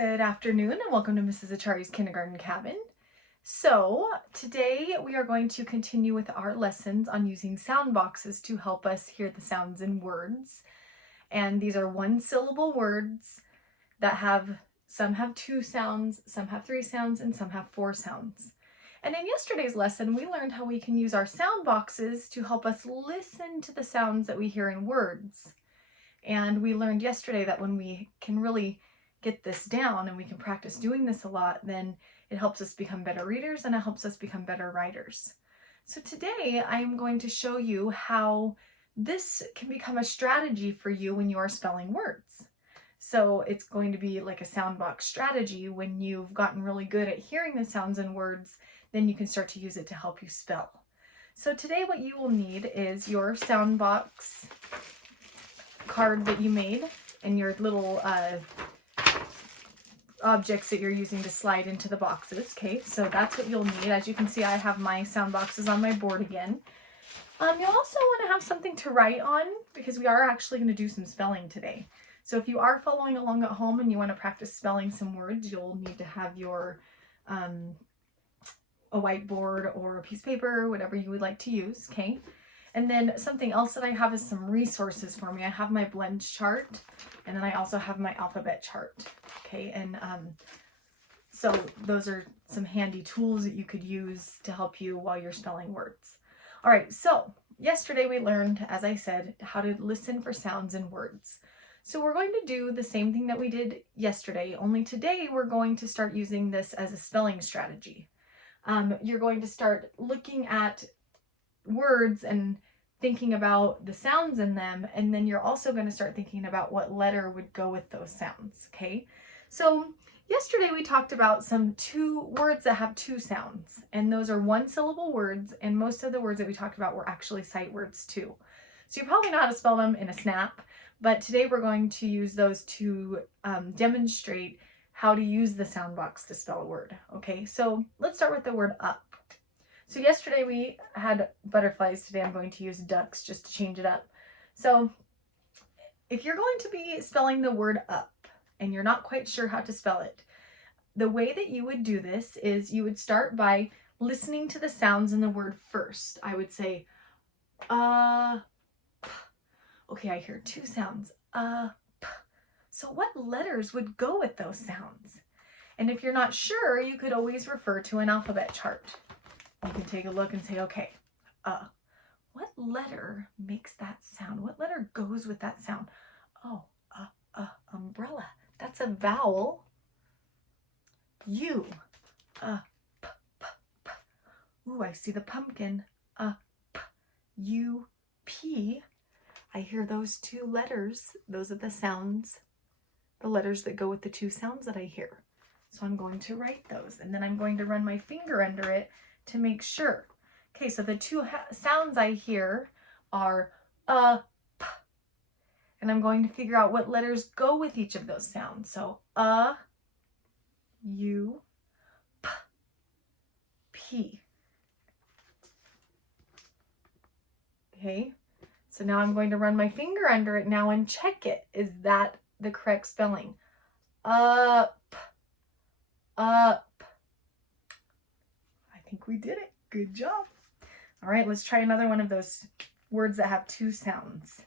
Good afternoon and welcome to Mrs. Achari's Kindergarten Cabin. So today we are going to continue with our lessons on using sound boxes to help us hear the sounds in words. And these are one-syllable words that some have two sounds, some have three sounds, and some have four sounds. And in yesterday's lesson, we learned how we can use our sound boxes to help us listen to the sounds that we hear in words. And we learned yesterday that when we can really get this down and we can practice doing this a lot, then it helps us become better readers and it helps us become better writers. So today I'm going to show you how this can become a strategy for you when you are spelling words. So it's going to be like a sound box strategy. When you've gotten really good at hearing the sounds in words, then you can start to use it to help you spell. So today what you will need is your sound box card that you made and your little objects that you're using to slide into the boxes. Okay, so that's what you'll need. As you can see, I have my sound boxes on my board again. You'll also want to have something to write on because we are actually going to do some spelling today. So if you are following along at home and you want to practice spelling some words, you'll need to have your a whiteboard or a piece of paper, whatever you would like to use. Okay. And then something else that I have is some resources for me. I have my blends chart, and then I also have my alphabet chart. Okay, and so those are some handy tools that you could use to help you while you're spelling words. All right, so yesterday we learned, as I said, how to listen for sounds in words. So we're going to do the same thing that we did yesterday, only today we're going to start using this as a spelling strategy. You're going to start looking at words and thinking about the sounds in them, and then you're also going to start thinking about what letter would go with those sounds. Okay, so yesterday we talked about two words that have two sounds, and those are one-syllable words, and most of the words that we talked about were actually sight words too. So you probably know how to spell them in a snap, but today we're going to use those to demonstrate how to use the sound box to spell a word. Okay, so let's start with the word up. So yesterday we had butterflies. Today I'm going to use ducks just to change it up. So if you're going to be spelling the word up and you're not quite sure how to spell it, the way that you would do this is you would start by listening to the sounds in the word first. I would say, p. Okay, I hear two sounds, p. So what letters would go with those sounds? And if you're not sure, you could always refer to an alphabet chart. You can take a look and say, okay, what letter makes that sound? What letter goes with that sound? Oh, umbrella. That's a vowel. U. P, p, p. Ooh, I see the pumpkin. P, U, P. I hear those two letters. Those are the sounds, the letters that go with the two sounds that I hear. So I'm going to write those, and then I'm going to run my finger under it to make sure. Okay, so the two sounds I hear are p, and I'm going to figure out what letters go with each of those sounds. So U, p, P. Okay, so now I'm going to run my finger under it now and check it. Is that the correct spelling? Up, up. I think we did it. Good job. All right, let's try another one of those words that have two sounds.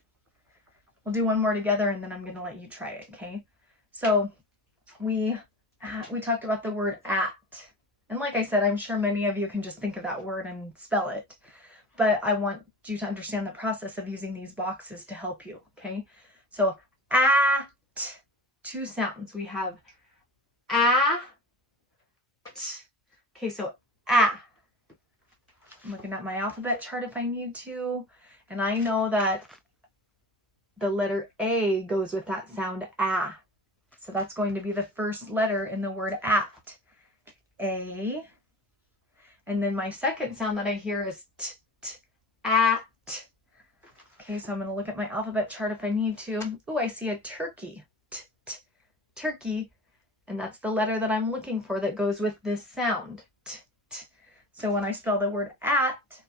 We'll do one more together and then I'm going to let you try it, okay? So we talked about the word at. And like I said, I'm sure many of you can just think of that word and spell it. But I want you to understand the process of using these boxes to help you, okay? So at, two sounds. We have at. Okay, so ah. I'm looking at my alphabet chart if I need to, and I know that the letter A goes with that sound ah. So that's going to be the first letter in the word at. A. And then my second sound that I hear is t, t, at. Okay, so I'm going to look at my alphabet chart if I need to. Oh, I see a turkey. T, t, turkey. And that's the letter that I'm looking for that goes with this sound. So when I spell the word at,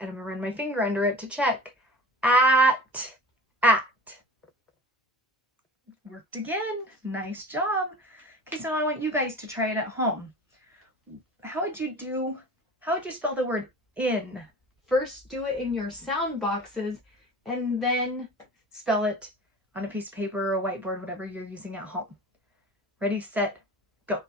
and I'm going to run my finger under it to check, at. worked again. Nice job. Okay, so I want you guys to try it at home. How would you spell the word in? First, do it in your sound boxes and then spell it on a piece of paper or a whiteboard, whatever you're using at home. Ready, set, go.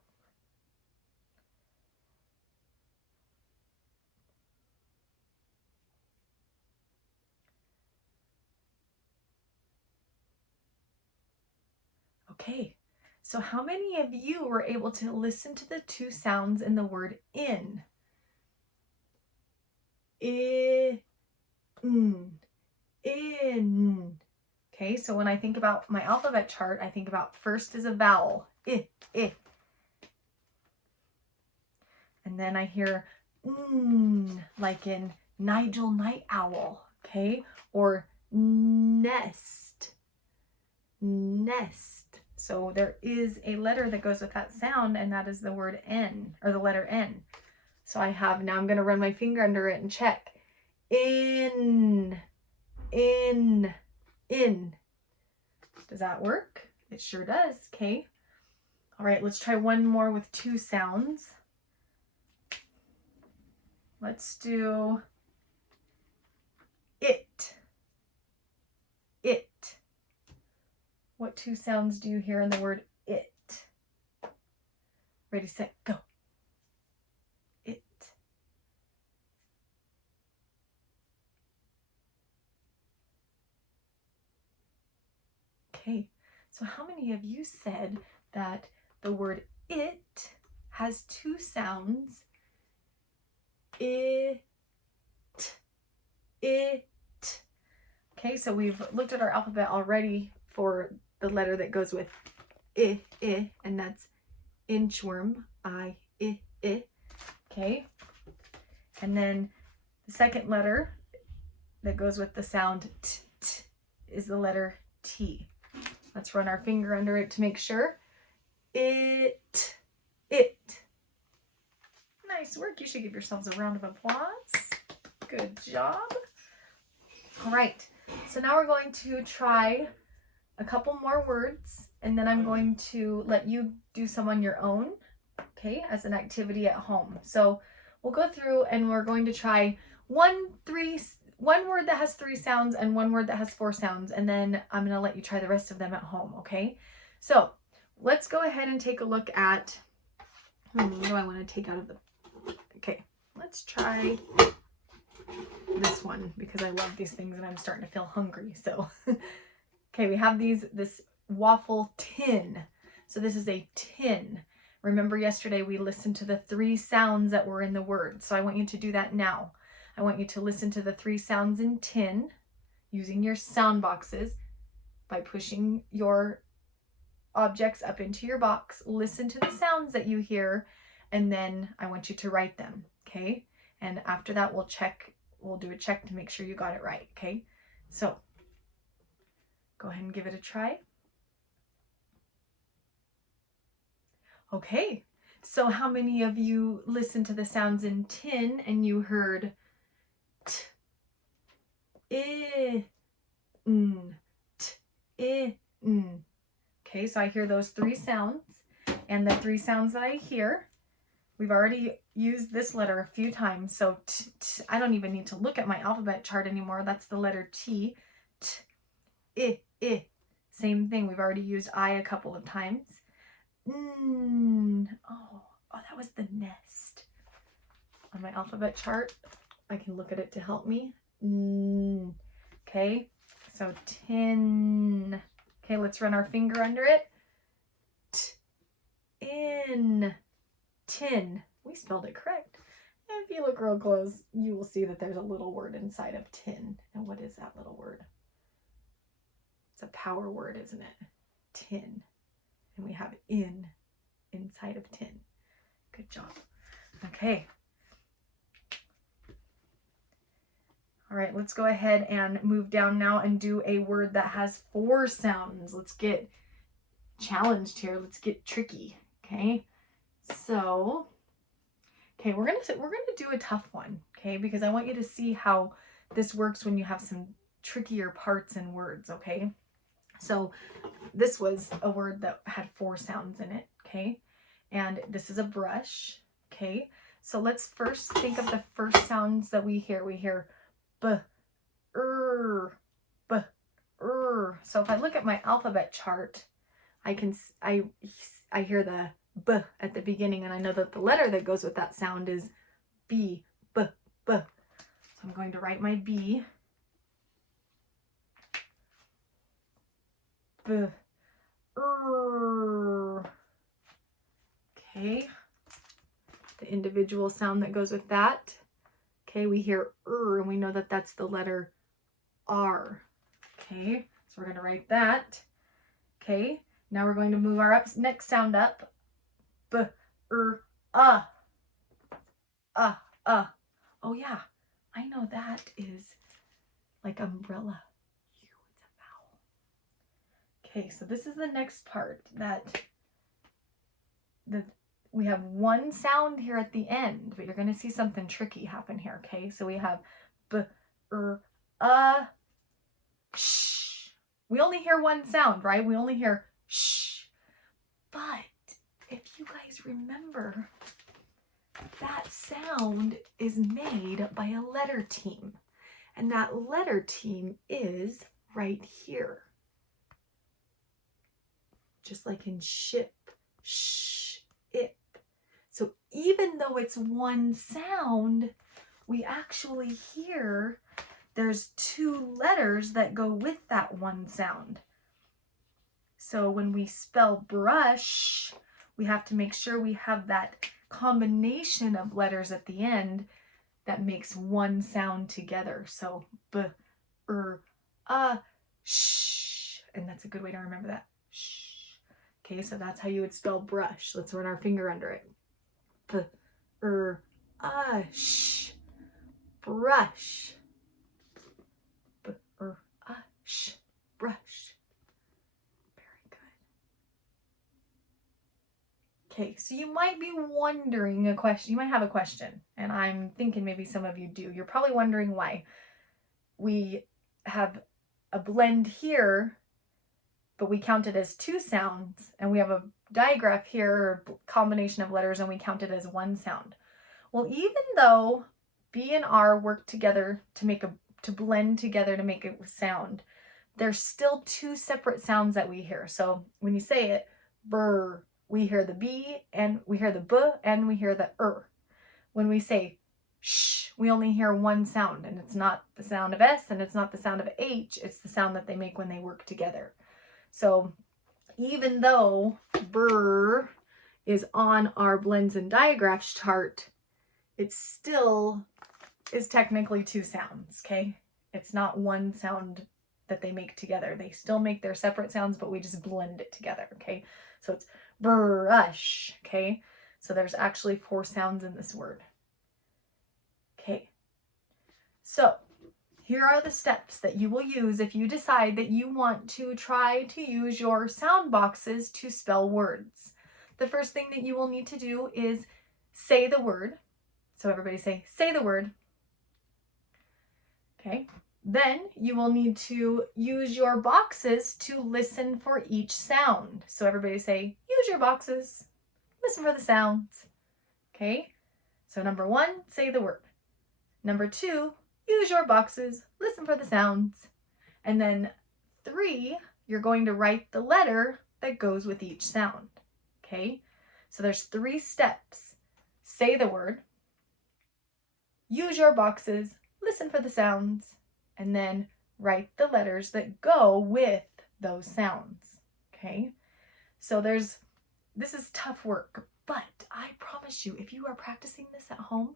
Okay, so how many of you were able to listen to the two sounds in the word in? In. In. Okay, so when I think about my alphabet chart, I think about first is a vowel, I. And then I hear like in Nigel Night Owl, okay? Or nest, nest. So there is a letter that goes with that sound, and that is the word N, or the letter N. So now I'm going to run my finger under it and check. In. Does that work? It sure does, okay? All right, let's try one more with two sounds. Let's do it. It. What two sounds do you hear in the word it? Ready, set, go. It. Okay, so how many of you said that the word it has two sounds? It. It. Okay, so we've looked at our alphabet already for the letter that goes with I, and that's inchworm, I. Okay, and then the second letter that goes with the sound t is the letter T. Let's run our finger under it to make sure. It. Nice work. You should give yourselves a round of applause. Good job. All right, so now we're going to try a couple more words, and then I'm going to let you do some on your own, okay, as an activity at home. So we'll go through and we're going to try one word that has 3 sounds and one word that has 4 sounds, and then I'm going to let you try the rest of them at home, okay? So let's go ahead and take a look at, what do I want to take out of the, okay, let's try this one because I love these things and I'm starting to feel hungry. So, okay, we have this waffle tin. So this is a tin. Remember yesterday we listened to the 3 sounds that were in the word. So I want you to do that now. I want you to listen to the 3 sounds in tin using your sound boxes by pushing your objects up into your box. Listen to the sounds that you hear, and then I want you to write them, okay? And after that, we'll do a check to make sure you got it right, okay? So go ahead and give it a try. Okay, so how many of you listened to the sounds in tin and you heard t, I, n, t, I, n? Okay, so I hear those 3 sounds, and the 3 sounds that I hear, we've already used this letter a few times, so I don't even need to look at my alphabet chart anymore. That's the letter T. T, I. Same thing, we've already used I a couple of times. Oh, that was the nest. On my alphabet chart, I can look at it to help me. Okay, so tin. Okay, let's run our finger under it. In. Tin. We spelled it correct. And if you look real close, you will see that there's a little word inside of tin. And what is that little word? It's a power word, isn't it? Tin. And we have inside of tin. Good job. Okay. All right, let's go ahead and move down now and do a word that has 4 sounds. Let's get challenged here. Let's get tricky, okay? So, okay, we're gonna do a tough one, okay? Because I want you to see how this works when you have some trickier parts in words, okay? So this was a word that had 4 sounds in it, okay? And this is a brush, okay? So let's first think of the first sounds that we hear. We hear b, b, So if I look at my alphabet chart, I hear the b at the beginning, and I know that the letter that goes with that sound is b, b, b. So I'm going to write my b. B, okay. The individual sound that goes with that. Okay, we hear and we know that that's the letter R. Okay, so we're going to write that. Okay, now we're going to move our next sound up. B, Oh yeah, I know that is like umbrella. It's a vowel. Okay, so this is the next part that we have one sound here at the end, but you're going to see something tricky happen here. Okay, so we have b, sh. We only hear one sound, right? We only hear sh. But if you guys remember, that sound is made by a letter team. And that letter team is right here. Just like in ship, sh, ip. So even though it's one sound, we actually hear there's 2 letters that go with that one sound. So when we spell brush, we have to make sure we have that combination of letters at the end that makes one sound together. So b, sh. And that's a good way to remember that. Sh. Okay, so that's how you would spell brush. Let's run our finger under it. B, sh. Brush. B, sh. Brush. Very good. Okay, so you might be wondering a question. You might have a question, and I'm thinking maybe some of you do. You're probably wondering why we have a blend here, but we count it as 2 sounds, and we have a digraph here, or combination of letters, and we count it as 1 sound. Well, even though B and R work together to blend together to make a sound, there's still 2 separate sounds that we hear. So when you say it, brr, we hear the B, and we hear the B, and we hear the When we say sh, we only hear 1 sound, and it's not the sound of S, and it's not the sound of H, it's the sound that they make when they work together. So even though brr is on our blends and digraphs chart, it still is technically 2 sounds, okay? It's not 1 sound that they make together. They still make their separate sounds, but we just blend it together, okay? So it's brush, okay? So there's actually 4 sounds in this word. Okay. So here are the steps that you will use if you decide that you want to try to use your sound boxes to spell words. The first thing that you will need to do is say the word. So everybody say the word. Okay. Then you will need to use your boxes to listen for each sound. So everybody say, use your boxes, listen for the sounds. Okay. So number 1, say the word. Number 2, use your boxes, listen for the sounds. And then 3, you're going to write the letter that goes with each sound. Okay. So there's 3 steps. Say the word, use your boxes, listen for the sounds, and then write the letters that go with those sounds. Okay. So this is tough work, but I promise you, if you are practicing this at home,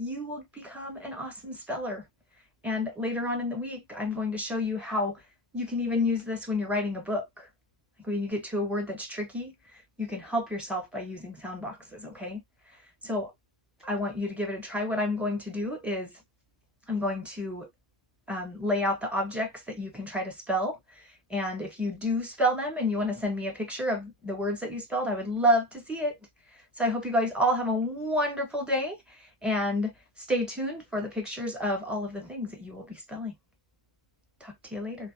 you will become an awesome speller. And later on in the week, I'm going to show you how you can even use this when you're writing a book. Like when you get to a word that's tricky, you can help yourself by using sound boxes, okay? So I want you to give it a try. What I'm going to do is I'm going to lay out the objects that you can try to spell. And if you do spell them and you want to send me a picture of the words that you spelled, I would love to see it. So I hope you guys all have a wonderful day, and stay tuned for the pictures of all of the things that you will be spelling. Talk to you later.